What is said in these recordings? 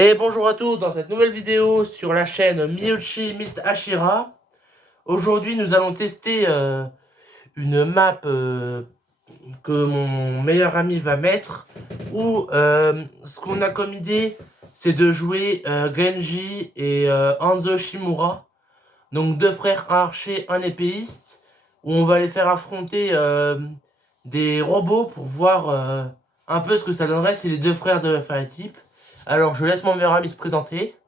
Et bonjour à tous dans cette nouvelle vidéo sur la chaîne Miyuchi Mist Ashira. Aujourd'hui nous allons tester une map que mon meilleur ami va mettre. Où ce qu'on a comme idée c'est de jouer Genji et Hanzo Shimura. Donc deux frères, un archer, un épéiste. Où on va les faire affronter des robots pour voir un peu ce que ça donnerait si les deux frères devaient faire équipe. Alors, je laisse mon meilleur ami se présenter.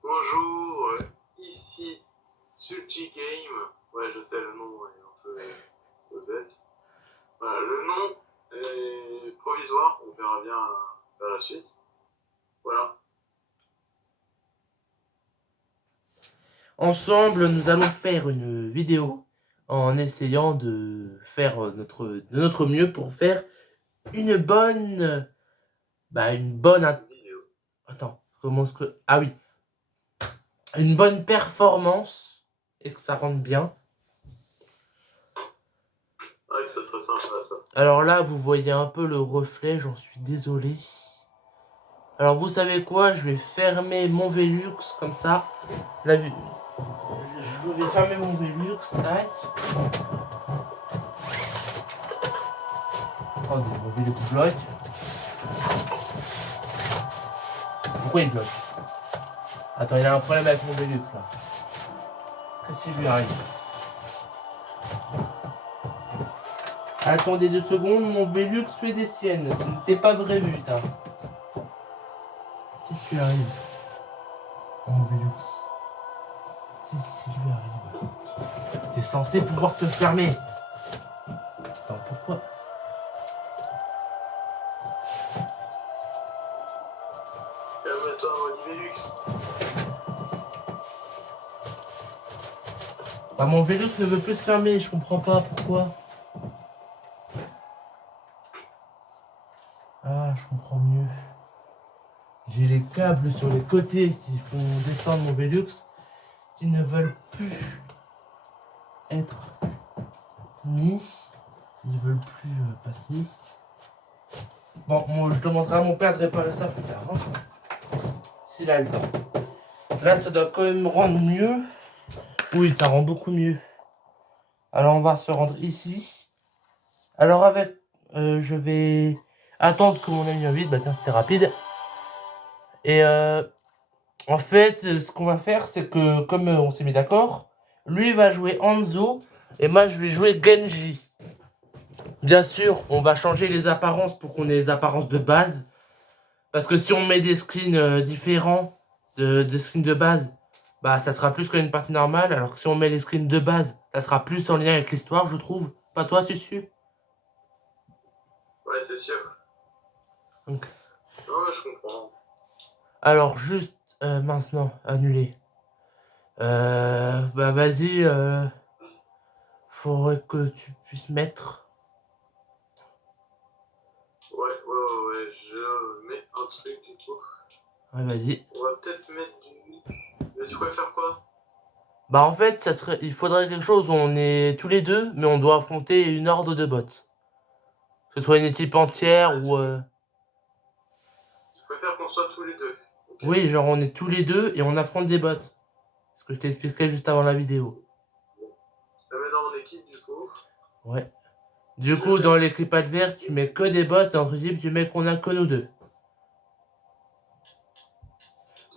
Bonjour, ici Sulchi Game. Ouais, je sais, le nom est un peu osef. Voilà, le nom est provisoire, on verra bien par la suite. Voilà. Ensemble, nous allons faire une vidéo en essayant de faire de notre mieux pour faire une bonne... Vidéo. Attends, comment est-ce que... Ah oui. Une bonne performance et que ça rentre bien. Ouais, ça serait sympa ça. Alors là, vous voyez un peu le reflet, j'en suis désolé. Alors vous savez quoi, je vais fermer mon Velux comme ça. La vue. Je vais fermer mon Velux, tac. Attendez, mon Velux bloque. Pourquoi il bloque? Attends, il a un problème avec mon Velux là. Qu'est-ce qui lui arrive? Attendez 2 secondes, mon Velux fait des siennes. Ce n'était pas prévu ça. Qu'est-ce qui lui arrive? Mon Velux. Qu'est-ce qui lui arrive? T'es censé pouvoir te fermer. Attends, pourquoi? Calme-toi, Maudit Velux. Bah, mon Velux ne veut plus se fermer, je comprends pas pourquoi. Ah, je comprends mieux. J'ai les câbles sur les côtés qui font descendre mon Velux qui ne veulent plus être mis. Ils veulent plus passer. Bon, moi, je demanderai à mon père de réparer ça plus tard. Hein, s'il a le temps. Là, ça doit quand même rendre mieux. Oui, ça rend beaucoup mieux. Alors, on va se rendre ici. Alors, avec... je vais attendre que mon ami m'invite. Bah tiens, c'était rapide. Et en fait, ce qu'on va faire, c'est que, comme on s'est mis d'accord, lui va jouer Hanzo et moi je vais jouer Genji. Bien sûr, on va changer les apparences pour qu'on ait les apparences de base. Parce que si on met des screens différents des screens de base, bah ça sera plus comme une partie normale. Alors que si on met les screens de base, ça sera plus en lien avec l'histoire, je trouve. Pas toi, Susu? Ouais, c'est sûr. Donc. Ouais, je comprends. Alors, juste, mince, non, annulé. Bah vas-y, faudrait que tu puisses mettre... Ouais, je mets un truc du coup. Ouais, vas-y. On va peut-être mettre du... Mais tu préfères quoi? Bah en fait, il faudrait quelque chose où on est tous les deux, mais on doit affronter une horde de bots. Que ce soit une équipe entière ou... Tu préfères qu'on soit tous les deux? Okay. Oui, genre on est tous les deux et on affronte des bots. Ce que je t'expliquerai juste avant la vidéo. Je la mets dans mon équipe du coup. Ouais. Du coup, dans l'équipe adverse, tu mets que des bots et entre équipes, tu mets qu'on a que nous deux.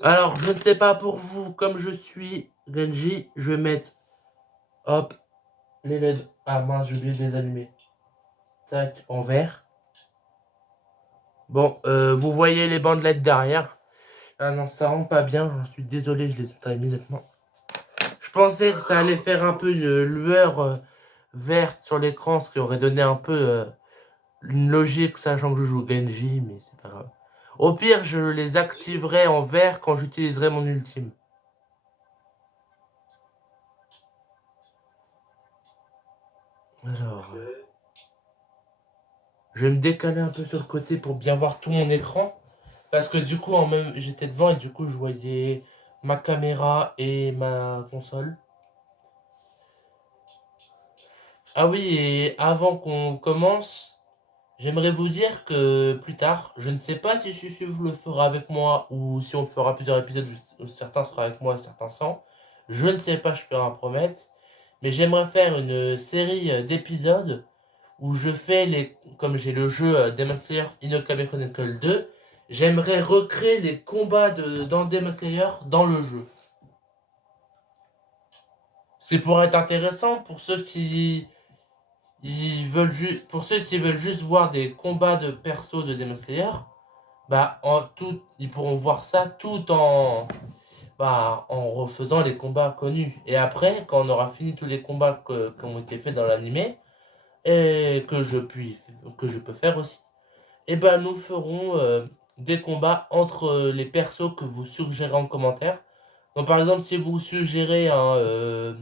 Alors, je ne sais pas pour vous, comme je suis Genji, je vais mettre... Hop, les LED. Ah mince, j'ai oublié de les allumer. Tac, en vert. Bon, vous voyez les bandelettes derrière. Ah non, ça rend pas bien, j'en suis désolé, je les ai immédiatement. Je pensais que ça allait faire un peu une lueur verte sur l'écran, ce qui aurait donné un peu une logique, sachant que je joue Genji, mais c'est pas grave. Au pire, je les activerai en vert quand j'utiliserai mon ultime. Alors, je vais me décaler un peu sur le côté pour bien voir tout mon écran. Parce que du coup, j'étais devant et du coup, je voyais ma caméra et ma console. Ah oui, et avant qu'on commence, j'aimerais vous dire que plus tard, je ne sais pas si Susu le fera avec moi ou si on fera plusieurs épisodes où certains seront avec moi et certains sans. Je ne sais pas, je peux rien promettre. Mais j'aimerais faire une série d'épisodes où je fais les. Comme j'ai le jeu Demon Slayer Inokami Chronicle 2, j'aimerais recréer les combats dans Demon Slayer dans le jeu. C'est pour être intéressant pour ceux qui pour ceux qui veulent juste voir des combats de perso de Demon Slayer, bah ils pourront voir ça tout en refaisant les combats connus. Et après, quand on aura fini tous les combats qui ont été faits dans l'animé et que je peux faire aussi, et ben nous ferons des combats entre les persos que vous suggérez en commentaire. Donc par exemple, si vous suggérez un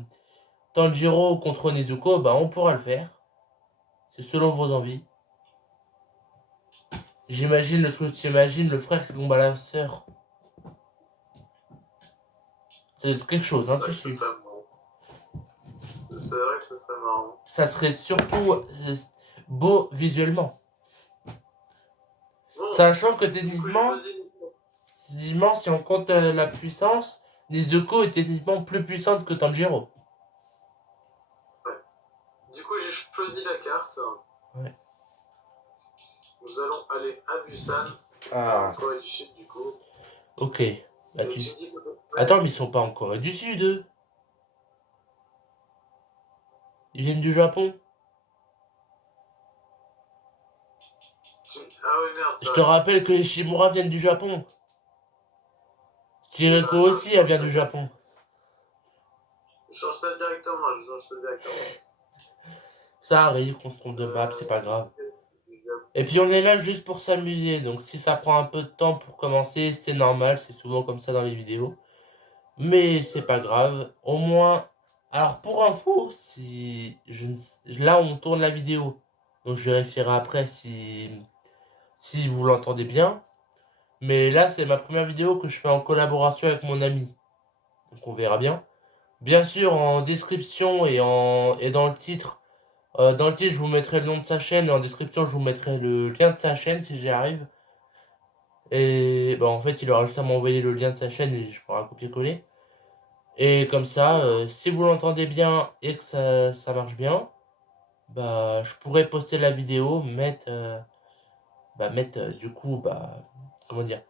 Tanjiro contre Nezuko, bah on pourra le faire. C'est selon vos envies. J'imagine le frère qui combat la sœur. C'est quelque chose, hein, Ouais, c'est sûr. C'est vrai que ce serait marrant. Ça serait surtout beau visuellement. Bon, Sachant que du coup, j'ai techniquement, si on compte la puissance, Nezuko est techniquement plus puissante que Tanjiro. Du coup, j'ai choisi la carte. Ouais. Nous allons aller à Busan, Ah, en Corée du Sud, du coup. ok. Bah, Et tu... tu me dis que- Attends, mais ils sont pas en Corée du Sud, eux. Ils viennent du Japon. Ah oui, merde, Je te rappelle que les Shimura viennent du Japon. Kiriko bah, aussi, elle vient du Japon. Je change ça directement, Ça arrive qu'on se trompe de map, c'est pas grave. Et puis on est là juste pour s'amuser, donc si ça prend un peu de temps pour commencer, c'est normal, c'est souvent comme ça dans les vidéos. Mais c'est pas grave, au moins... Alors pour info, si je ne- là on tourne la vidéo, donc je vérifierai après si vous l'entendez bien. Mais là c'est ma première vidéo que je fais en collaboration avec mon ami, donc on verra bien. Bien sûr en description et dans le titre je vous mettrai le nom de sa chaîne et en description je vous mettrai le lien de sa chaîne si j'y arrive. Et bah, en fait, il aura juste à m'envoyer le lien de sa chaîne et je pourrai copier-coller. Et comme ça, si vous l'entendez bien et que ça marche bien, bah je pourrais poster la vidéo, du coup, comment dire,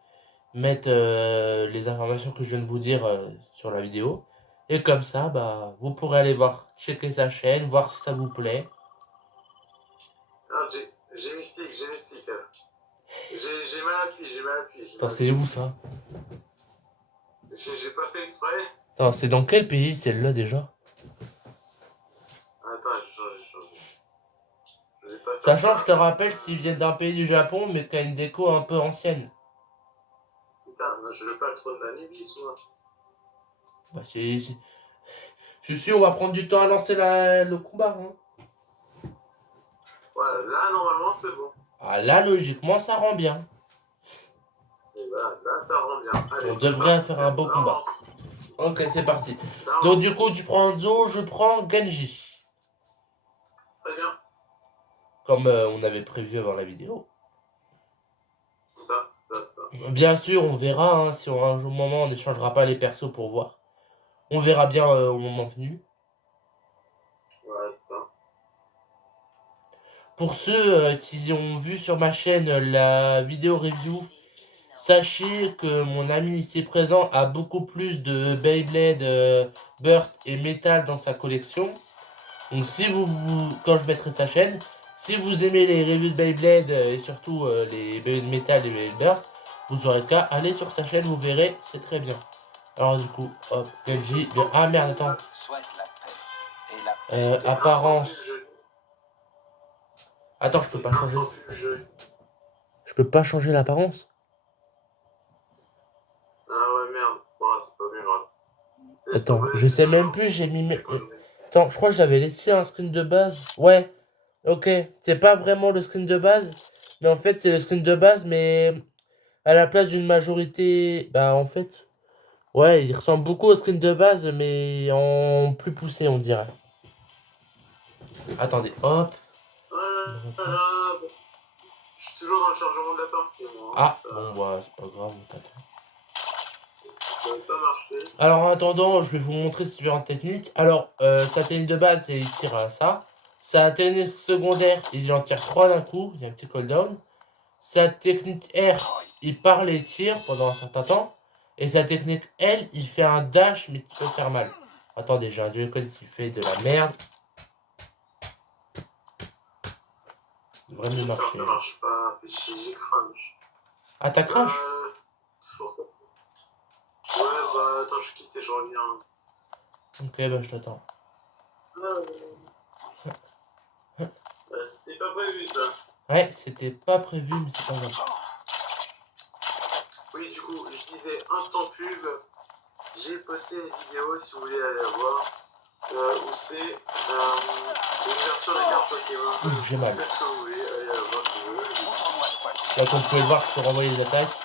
mettre les informations que je viens de vous dire sur la vidéo. Et comme ça, bah vous pourrez aller voir, checker sa chaîne, voir si ça vous plaît. Ah, j'ai mystique. J'ai mal appuyé. Attends, c'est où ça? J'ai pas fait exprès. Attends, c'est dans quel pays celle-là déjà? Attends, j'ai changé. Je vais pas faire Sachant ça. que je te rappelle qu'ils viennent d'un pays du Japon, mais qui a une déco un peu ancienne. Putain, moi, je veux pas trop de l'anibis, moi. Bah, je suis sûr, on va prendre du temps à lancer le combat. Hein. Ouais, là, normalement, c'est bon. Ah, là, logiquement, ça rend bien. Et voilà, là, ça rend bien. Allez, On devrait faire un beau combat. avance. Ok, c'est parti. Là, Donc, du coup, tu prends Zo, je prends Genji. très bien. Comme on avait prévu avant la vidéo. C'est ça. Bien sûr, on verra. Hein, si un moment, on n'échangera pas les persos pour voir. On verra bien au moment venu. Ouais, ça. Pour ceux qui ont vu sur ma chaîne la vidéo review, sachez que mon ami ici présent a beaucoup plus de Beyblade Burst et Metal dans sa collection. Donc si quand je mettrai sa chaîne, si vous aimez les reviews de Beyblade et surtout les Beyblade Metal et Beyblade Burst, vous aurez qu'à aller sur sa chaîne, vous verrez, c'est très bien. Alors du coup, hop, Genji, bien. Ah merde, attends. Apparence. Attends, je peux pas changer. Je peux pas changer l'apparence. Ah ouais, merde. Bon, c'est pas bien grave. Attends, je sais même plus, j'ai mis... Attends, je crois que j'avais laissé un screen de base. Ouais, ok. C'est pas vraiment le screen de base, mais en fait, c'est le screen de base, mais à la place d'une majorité... Bah, en fait... Ouais, il ressemble beaucoup au screen de base, mais en plus poussé, on dirait. Attendez, hop. Voilà, bon. Je suis toujours dans le chargement de la partie, moi. Ah, Ça bon, bah, c'est pas grave, on t'attend. va pas marcher. Alors, en attendant, je vais vous montrer ces différentes techniques. Alors, sa technique de base, c'est il tire à ça. Sa technique secondaire, il en tire 3 d'un coup. Il y a un petit cooldown. Sa technique R, il parle et tire pendant un certain temps. Et sa technique L, il fait un dash, mais qui peut faire mal. Attendez, j'ai un Joy-Con qui fait de la merde. Il devrait mieux Putain, marcher. ça marche pas. J'ai cramé. Ah, t'as crash? Faut... Ouais, bah attends, je quitte et je reviens. Ok, bah je t'attends. C'était pas prévu ça. Ouais, c'était pas prévu, mais c'est pas grave. Oui, du coup, je disais instant pub. J'ai posté une vidéo si vous voulez aller la voir. Où c'est l'ouverture des cartes Pokémon. J'ai mal. Faites ce que vous voulez, allez la voir si vous voulez. Là, comme vous pouvez le voir, je peux renvoyer les attaques.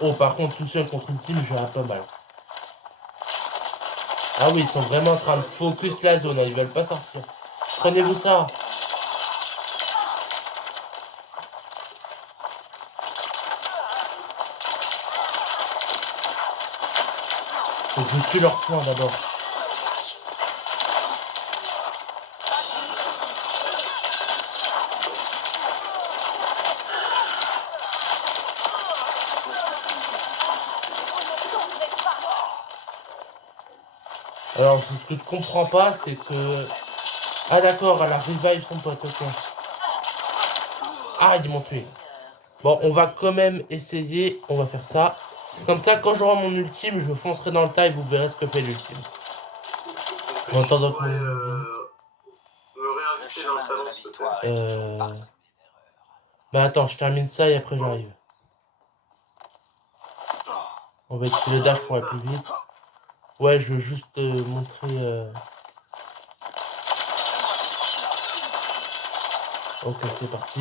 Oh, par contre, tout seul contre une team, j'aurais pas mal. Ah oui, ils sont vraiment en train de focus la zone, hein, ils veulent pas sortir. Prenez-vous ça. Faut que je tue leur soin d'abord. Alors, ce que je comprends pas, c'est que... Ah d'accord, elle a revive son pote, ok. Ah, ils m'ont tué. Bon, on va quand même essayer, on va faire ça. Comme ça, quand j'aurai mon ultime, je foncerai dans le tas et vous verrez ce que fait l'ultime. En attendant que mon ultime vienne. Me réinviter dans le salon, s'il te plaît. Bah attends, je termine ça et après j'arrive. On va utiliser le dash pour aller plus vite. Ouais, je veux juste montrer... Ok, c'est parti.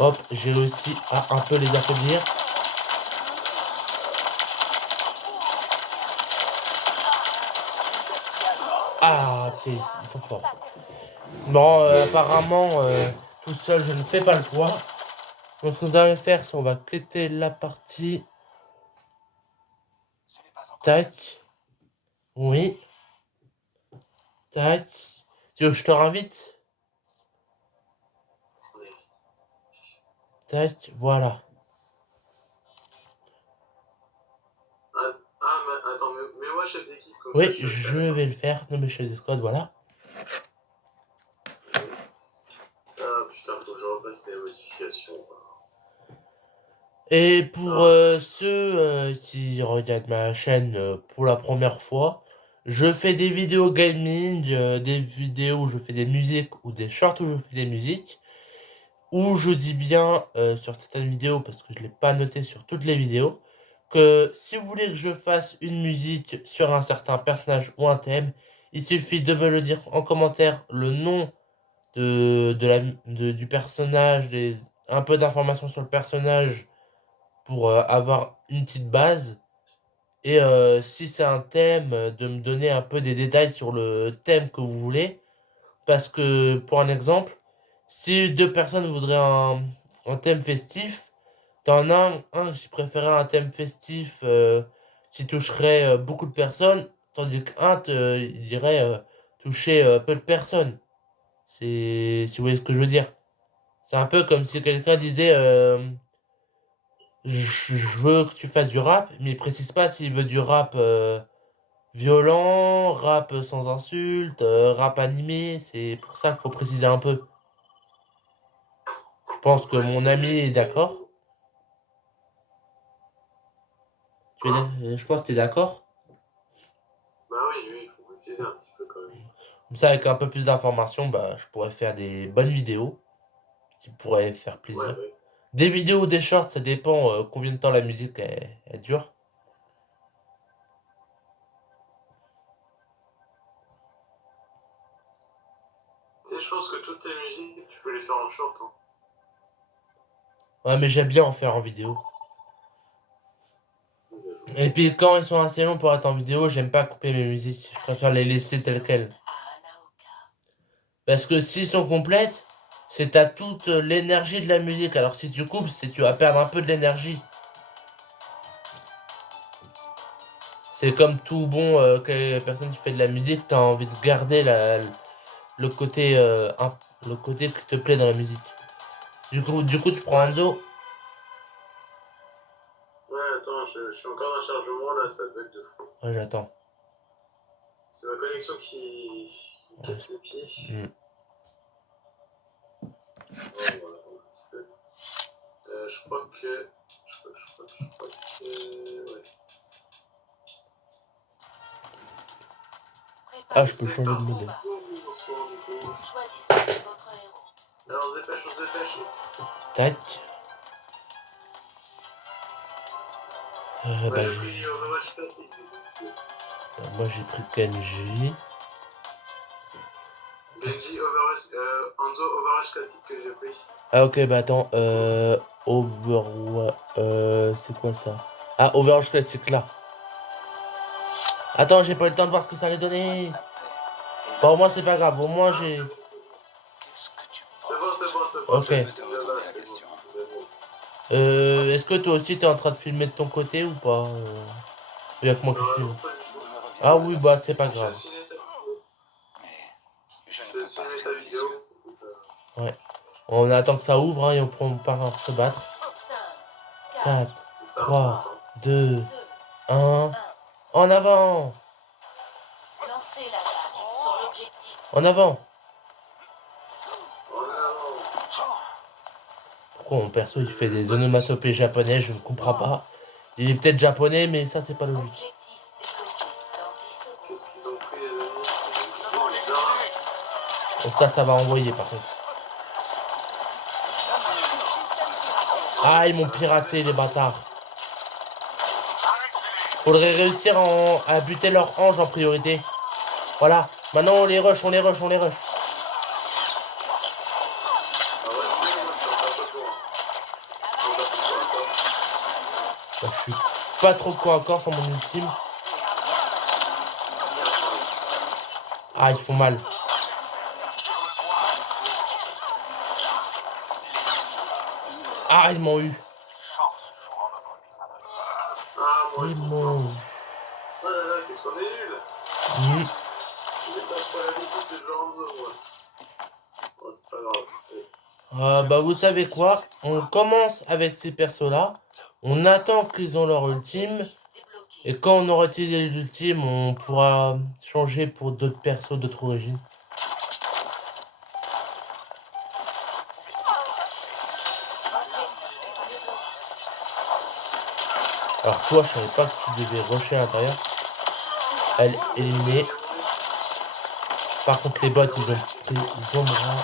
Hop, j'ai réussi à un peu les affaiblir. Ah, putain, ils sont forts. Bon, apparemment, tout seul, je ne fais pas le poids. Donc, ce que nous allons faire, c'est on va quitter la partie. Tac. Oui. Tac. Tu veux que je te réinvite? Tac, voilà. Mais attends, mais moi chef d'équipe comme ça, Oui, je vais le faire. Non, mais je fais des squads, voilà. Ah putain, faut que je repasse les modifications. Et pour ceux qui regardent ma chaîne pour la première fois, je fais des vidéos gaming, des vidéos où je fais des musiques ou des shorts où je fais des musiques. Où je dis bien sur certaines vidéos, parce que je ne l'ai pas noté sur toutes les vidéos, que si vous voulez que je fasse une musique sur un certain personnage ou un thème, il suffit de me le dire en commentaire, le nom du personnage, un peu d'informations sur le personnage pour avoir une petite base. Et si c'est un thème, de me donner un peu des détails sur le thème que vous voulez. Parce que, pour un exemple, si deux personnes voudraient un thème festif, t'en as un qui préférait un thème festif qui toucherait beaucoup de personnes, tandis qu'un il dirait toucher peu de personnes. Si vous voyez ce que je veux dire. C'est un peu comme si quelqu'un disait je veux que tu fasses du rap, mais il précise pas s'il veut du rap violent, rap sans insulte, rap animé. C'est pour ça qu'il faut préciser un peu. Je pense que mon ami est d'accord. Je pense que tu es d'accord. Bah oui, il faut préciser un petit peu quand même. Comme ça, avec un peu plus d'informations, bah, je pourrais faire des bonnes vidéos qui pourraient faire plaisir. Ouais. Des vidéos ou des shorts, ça dépend combien de temps la musique elle dure. Tu sais, je pense que toutes tes musiques, tu peux les faire en short. Hein. Ouais, mais j'aime bien en faire en vidéo. Et puis quand ils sont assez longs pour être en vidéo, j'aime pas couper mes musiques. Je préfère les laisser telles quelles. Parce que s'ils sont complètes, c'est à toute l'énergie de la musique. Alors si tu coupes, c'est tu vas perdre un peu de l'énergie. C'est comme tout bon personne qui fait de la musique, t'as envie de garder le côté le côté qui te plaît dans la musique. Du coup tu prends Enzo. Ouais, attends, je suis encore dans le chargement là, ça bug de fou. Ouais, j'attends. C'est ma connexion qui casse les pieds. Mm. Bon, voilà, un petit peu. Je crois que. Ouais. Ah, je peux C'est changer de parti. modèle. Choisissez votre héros. Alors, on se dépêche, on se dépêche. Tac. Ouais, Bah, j'ai pris Overwatch classique. moi j'ai pris Kenji. Genji, Overwatch, Hanzo, Overwatch classique que j'ai pris. Ah ok, bah attends, Overwatch, c'est quoi ça? Ah, Overwatch classique là. Attends, j'ai pas eu le temps de voir ce que ça allait donner. Bon, au moins c'est pas grave, au moins j'ai... Qu'est-ce que tu C'est bon, c'est bon, c'est bon. Ok. C'est Je te retourner la question. bon. Est-ce que toi aussi t'es en train de filmer de ton côté ou pas? Y'a que moi qui filme. Non, pas du tout. Ne me reviens Ah pas. oui, bah c'est pas Je grave. suis ta vidéo. Mais je ne Je peux suis pas ta fermer les vidéo. yeux. Ouais. On attend que ça ouvre hein, et on part se battre. 5, 4, C'est ça, 3, on attend. 2, 2, 1. 1. En avant! Lancez l'attaque sur l'objectif. En avant! En avant. Pourquoi mon perso il fait des onomatopées japonais, je ne comprends pas. Il est peut-être japonais, mais ça c'est pas logique. Objectif débloqué dans 10 secondes. Qu'est-ce qu'ils ont pris, les amis? Donc ça va envoyer par contre. Ah, ils m'ont piraté les bâtards. Faudrait réussir à buter leur ange en priorité. Voilà. Maintenant on les rush, on les rush, on les rush. Bah, je suis pas trop quoi encore sur mon ultime. Ah, ils font mal. Ah, ils m'ont eu. Ah, moi Ils aussi. m'ont eu. Oh là là, qu'est-ce qu'on est nul. Oui. J'ai pas trop l'habitude de jouer en zone, moi. Oh, c'est pas grave. Bah vous savez quoi? On commence avec ces persos-là. On attend qu'ils ont leur ultime. Objectif débloqué. Et quand on aura utilisé l'ultime, on pourra changer pour d'autres persos, d'autres origines. Alors toi, je savais pas que tu devais rusher à l'intérieur. Elle est éliminée. Par contre, les bots, ils ont pris Zombra.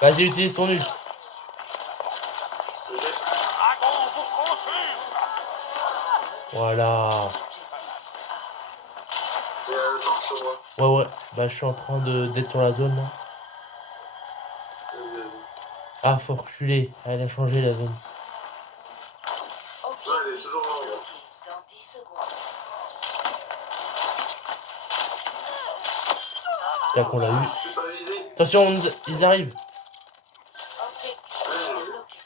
Vas-y, utilise ton ult. Voilà. Ouais. Bah, je suis en train d'être sur la zone, là. Ah, faut reculer. Elle a changé, la zone. Objectif débloqué dans 10 secondes. Tac, on l'a eu. Je suis pas visé. Attention, ils arrivent. Objectif débloqué.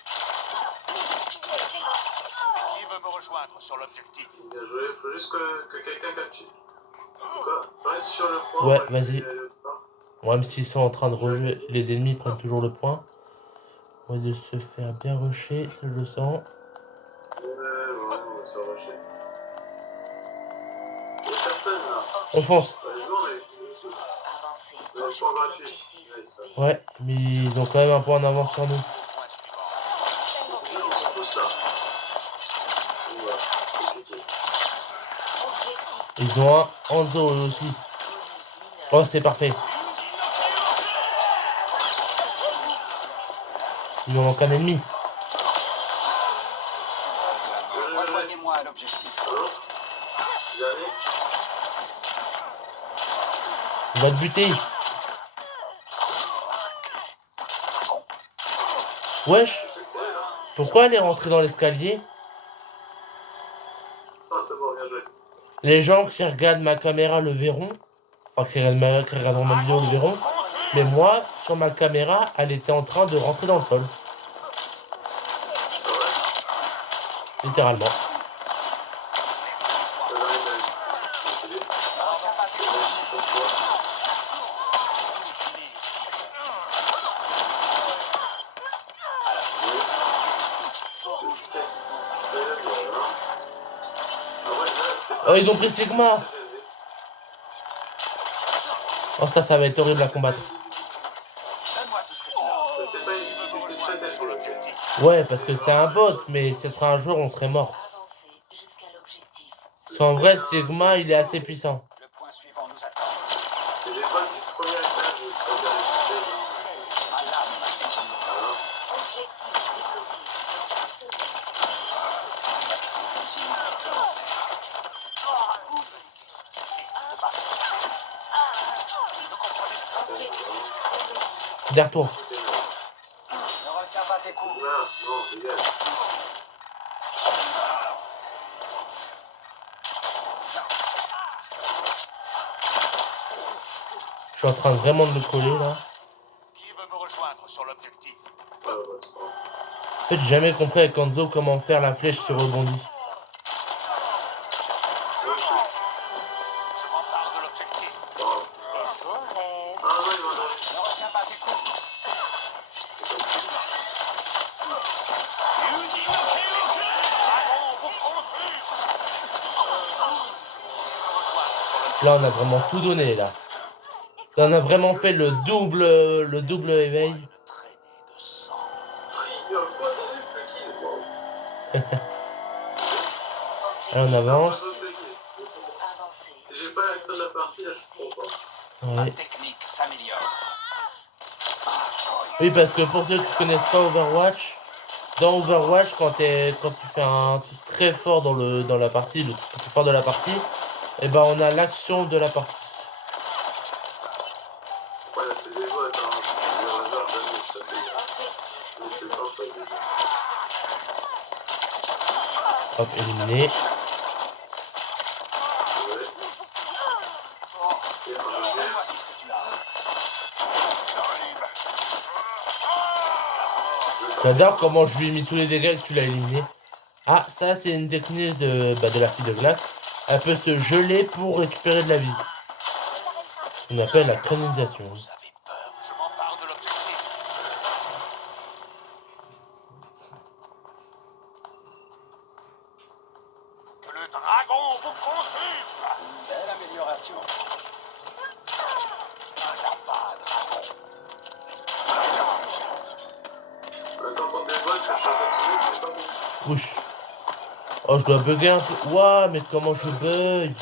Qui veut me rejoindre sur l'objectif? Bien joué, faut juste que quelqu'un capture. C'est quoi? Reste sur le point. Ouais, moi, je vais vas-y. aller autre part. Même s'ils sont en train de relever, les ennemis prennent toujours le point. On va de se faire bien rusher, ça je le sens. Ouais, on va se rusher. Y'a personne là. On fonce. Heureusement, mais. Avancez Le point jusqu'à gratuit. l'objectif Nice. B. Ouais, mais ils ont quand même un point en avance sur nous. Point suivant. C'est bien, ils sont tous là. Donc voilà, c'est compliqué. Objectif Ils ont un Hanzo eux aussi. Oh, c'est parfait. Il me manque un ennemi. Rejoignez-moi à l'objectif. Allô? Dernier? Il va te buter. Wesh. Pourquoi elle est rentrée dans l'escalier? Ah, c'est bon, bien joué. Les gens qui regardent ma caméra le verront. Enfin, qui regardent ma vidéo le verront. Mais moi, sur ma caméra, elle était en train de rentrer dans le sol. Littéralement. Oh, ils ont pris Sigma. Oh, ça va être horrible à combattre. Donne-moi tout ce que tu as. C'est pas une difficulté très Sur élevée. l'objectif. Ouais, parce que c'est un bot, mais ce sera un jour, on serait mort. Avancez jusqu'à l'objectif. Sans vrai, Sigma, il est assez puissant. Le point suivant nous attend. C'est des bonnes du premier étage, du premier étage. Alarme. Objectif débloqué dans 10 secondes. Objectif débloqué. Derrière toi. Ne retiens pas tes coups. Là, non, dégage. Je suis en train vraiment de le coller, là. Qui veut me rejoindre sur l'objectif? Ah, bah, c'est pas grave. En fait, j'ai jamais compris avec Hanzo comment faire la flèche qui rebondit. Je m'empare de l'objectif. Rêve. Ah, ouais, voilà. Ne retiens pas tes coups. Là, on a vraiment tout donné, là. Là, on a vraiment fait le double éveil. Une traînée de sang. Il y a un quadruple kill. Wow. Là, on avance. Quadruple kill. Avancez. Si j'ai pas l'accent de la partie, là, je suis trop fort. Ma Ouais. technique s'améliore. Oui, parce que pour ceux qui connaissent pas Overwatch, dans Overwatch, quand tu fais un truc très fort dans la partie, le truc le plus fort de la partie, et ben on a l'action de la partie. Ouais, là, c'est des bots, hein. Le hasard, jamais, ça fait. Objectif Mais c'est pas fait. Hop, éliminé. Ouais. Et un Donne-moi deuxième. tout ce que tu as. J'adore comment je lui ai mis tous les dégâts que tu l'as éliminé. Ah, ça c'est une technique de la fille de glace. Elle peut se geler pour récupérer de la vie. On appelle la crénisation. Vous avez peur. Je m'empare de l'objectif. Que le dragon vous consume. Belle amélioration. Un lapin dragon. Quand on des bots, chercher à t'assumer, c'est pas bon. Ouch. Oh, je dois bugger un peu. Ouah, mais comment je bug?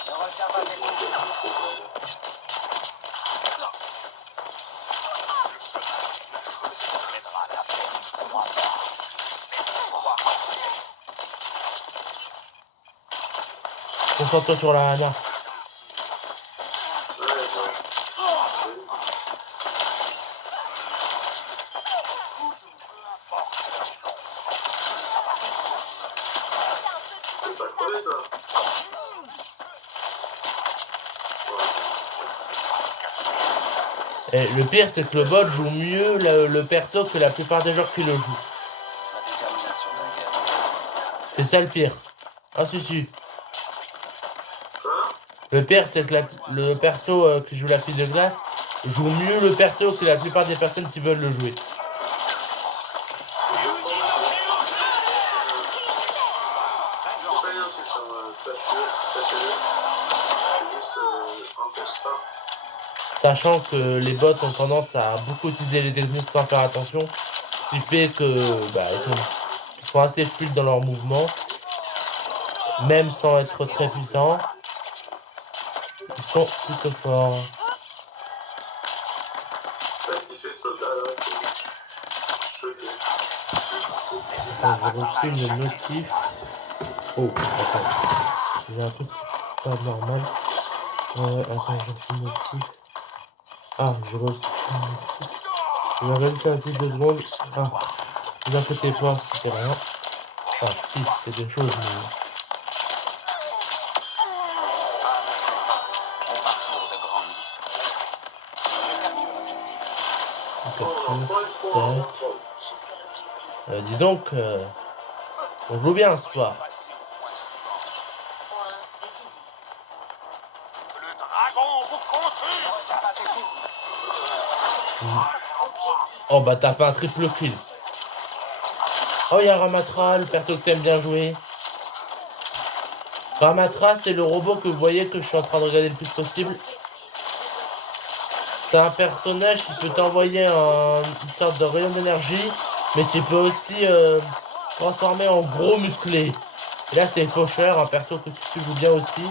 Ne retiens pas tes coups. Mènera à la perte. Crois pas. Concentre-toi sur la Hana. Ouais, ouais. T'es pas crevé, toi? Et le pire, c'est que le bot joue mieux le perso que la plupart des joueurs qui le jouent. La détermination d'un guerrier. C'est ça le pire. Ah, si. Quoi? Le pire, c'est que le perso qui joue la fille de glace joue mieux le perso que la plupart des personnes qui veulent le jouer. C'est pas une insulte, hein, sachez-le. C'est juste un constat. Sachant que les bots ont tendance à beaucoup utiliser les techniques sans faire attention. Ce qui fait que ils sont assez fluides dans leurs mouvements. Même sans être très puissants. Ils sont plutôt forts. Parce qu'il fait soldat là. Choqué. J'ai reçu une notif. Oh, attends. J'ai un truc pas normal. Attends, je filme aussi. Ah, je reçu. Je vais rajouter un petit 2 secondes. Ah, ne vous inquiétez pas, c'était rien. Enfin, si, c'était des choses, mais. On parcourt de grandes distances. Je capture l'objectif. Capture, Jusqu'à l'objectif. dis donc, on joue bien ce soir. Passer au point suivant. Point décisif. Le dragon vous consume. Retiens pas tes coups. Objectif. Oh bah t'as fait un triple kill. Oh y'a Ramatra, le perso que t'aimes bien jouer. Ramatra, c'est le robot que vous voyez que je suis en train de regarder le plus possible. C'est un personnage qui peut t'envoyer une sorte de rayon d'énergie, mais qui peut aussi transformer en gros musclé. Et là c'est Faucheur, un perso que tu joues bien aussi.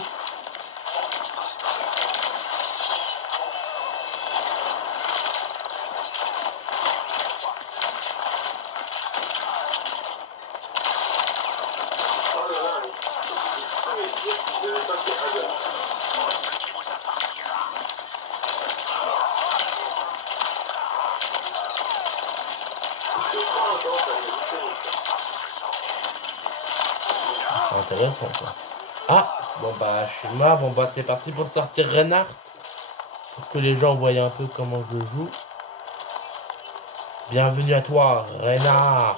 C'est intéressant quoi. Ah, bon bah je suis mort, bon bah c'est parti pour sortir Reinhardt. Pour que les gens voient un peu comment je joue. Bienvenue à toi, Reinhardt.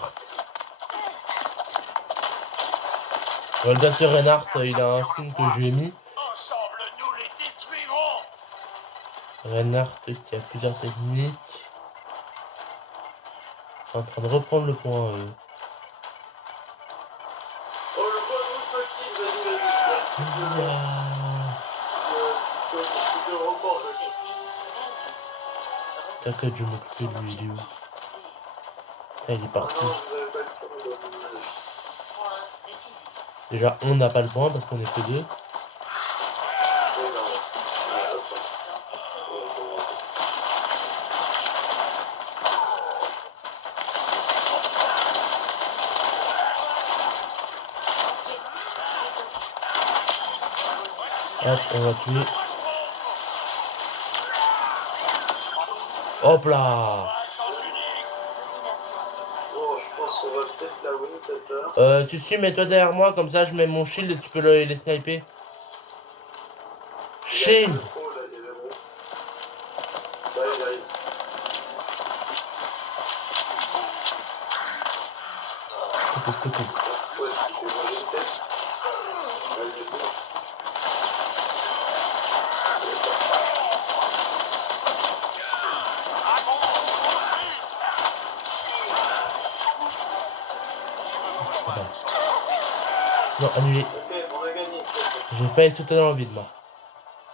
Voilà, ce Reinhardt, il a un skin que je lui ai mis. Ensemble, nous les détruirons. Reinhardt qui a plusieurs techniques. C'est en train de reprendre le point. Oh, le bon petit, vas-y, vas-y. Je reporte. Objectif perdu. T'inquiète, je m'occupe de lui, il est où? Putain, il est parti. Non, vous avez pas le temps de... Point décisif. Déjà, on n'a pas le point parce qu'on est que deux. Hop, on va tuer. Hop là! Bon, je pense qu'on va peut-être la win cette heure. Si, mets-toi derrière moi, comme ça je mets mon shield et tu peux les sniper. Shield! Oh là, il y avait bon. Ça, il arrive. Ouais, c'est bon, j'ai une tête. Ouais, je sais. Non, annulé. Ok, on a gagné. J'ai failli sauter dans le vide, moi.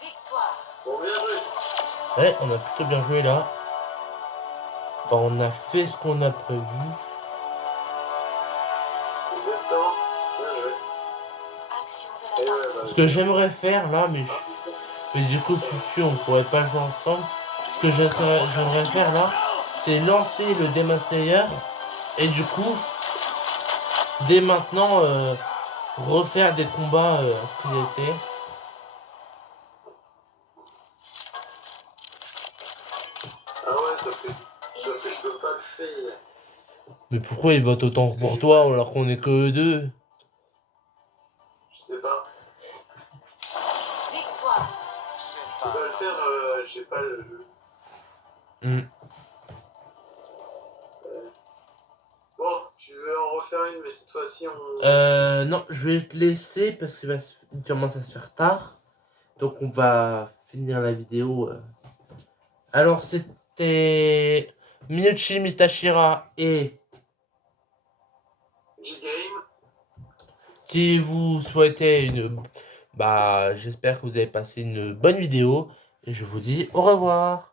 Victoire. Bon, bien joué. Ouais, on a plutôt bien joué là. Bon, on a fait ce qu'on a prévu. Exactement. Bien joué. Action Et de la ouais, partie. bah, Ce que j'aimerais faire là, mais du coup, Susu, on pourrait pas jouer ensemble. Ce que j'aimerais faire là, c'est lancer le Demon Slayer et du coup, dès maintenant, refaire des combats qui étaient. Ah ouais, ça fait je peux pas le faire. Mais pourquoi ils votent autant pour toi alors qu'on est que deux? Je sais pas. Victoire. Je peux pas le faire, j'ai pas le jeu. Bon, tu veux en refaire une, mais cette fois-ci on... Non, je vais te laisser parce qu'il commence à se faire tard. Donc on va finir la vidéo. Alors c'était Minuchi, Mistashira et G-Game. qui vous souhaitait une... Bah j'espère que vous avez passé une bonne vidéo. Et je vous dis au revoir.